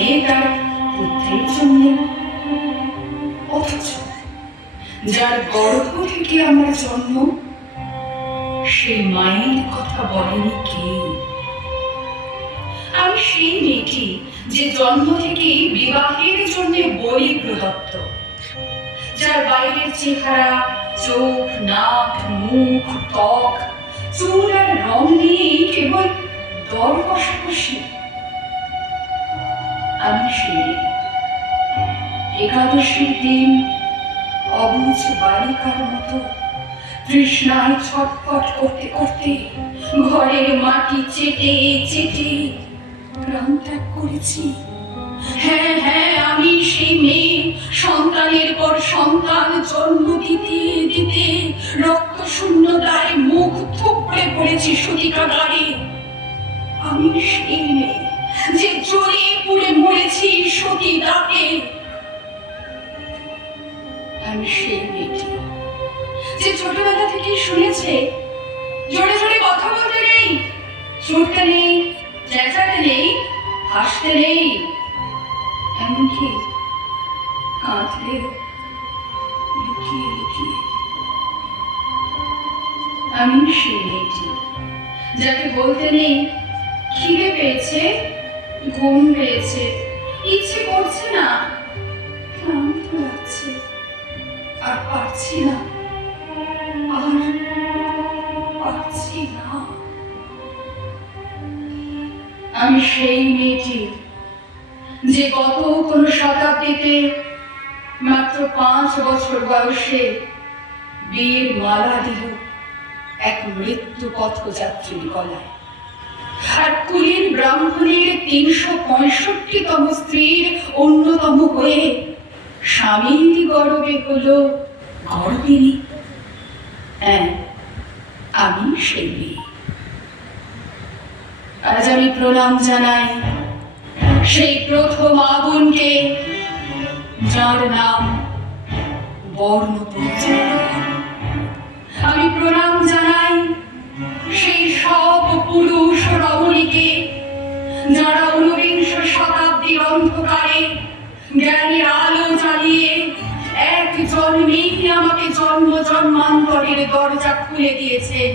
মেয়ে তার পুত্রের জন্য। অথচ যার গর্ভ থেকে আমার জন্ম, সেই মায়ের কথা বলেনি কেউ। আমি সেই মেয়েটি যে জন্ম থেকে বিবাহের জন্য বলি প্রদত্ত, যার বাইরের চেহারা, চোখ, নাক, মুখ, ত্বক, চুল আর রং নিয়ে কেবল দর কষাকষি। আমি সেই একাদশীর দিন অবুঝ বালিকার মতো তৃষ্ণায় ছটফট করতে করতে ঘরের মাটি চেটে চেটে প্রাণ ত্যাগ করেছি। হ্যাঁ হ্যাঁ, আমি সেই মেয়ে, সন্তানের পর সন্তান জন্ম দিতে দিতে রক্ত শূন্যতায় মুখ থুবড়ে পড়েছি সতিকাগারে। আমি সেই মেয়ে যে জ্বলে পুড়ে মরেছি সতী দাকে। আমি সেই মেয়েটি যে ছোটবেলা থেকে শুনেছে জোরে জোরে কথা বলতে নেই, ছুটতে নেই, চেঁচাতে নেই, হাসতে নেই, এমনকি কাঁদলেও লুকিয়ে লুকিয়ে। আমি সেই মেয়েটি যাকে বলতে নেই খিদে পেয়েছে, ঘুম পেয়েছে, ইচ্ছে করছে না, ক্লান্ত লাগছে, আর পারছি না, আর পারছি না। আমি সেই মেয়েটি যে গত কোন শতাব্দীতে মাত্র 5 বছর বয়সে বিয়ের মালা দিল এক মৃত্যু পথযাত্রীর গলায়, আর কুলীন ব্রাহ্মণের 365তম স্ত্রীর অন্যতম হয়ে স্বামীর গর্বে হলো গর্বিণী। হ্যাঁ, আমি সেই মেয়ে। আজ আমি প্রণাম জানাই সেই প্রথম আগুনকে, যার নাম বর্ণপঞ্জিকা। আমি প্রণাম জানাই সেই সব পুরুষ রমণীকে, যারা 19বিংশ শতাব্দীর অন্ধকারে জ্ঞানের আলো জ্বালিয়ে এক জন্মেই আমাকে জন্ম জন্মান্তরের দরজা খুলে দিয়েছেন।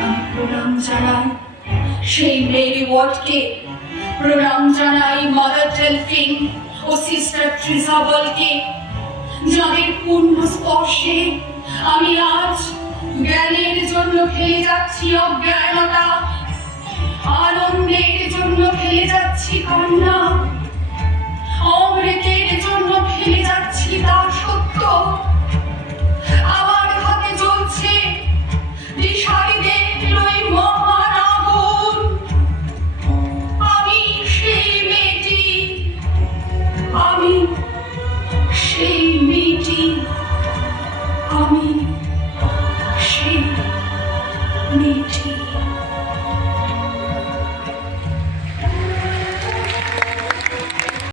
আমি প্রণাম জানাই সেই মেরি ওয়াটকে, প্রণাম জানাই মাদার ডেলফিন ও সিস্টার ট্রিজাবলকে, যাদের পূর্ণ স্পর্শে আমি আজ জ্ঞানের জন্য ফেলে যাচ্ছি অজ্ঞানতা, আনন্দের জন্য ফেলে যাচ্ছি কান্না, অমৃতের জন্য ফেলে যাচ্ছি দাসত্ব। আমার হাতে জ্বলছে দিশারিদের ওই মহান আগুন। আমি সেই মেয়েটি, আমি সেই মেয়েটি, আমি সেই মেয়েটি।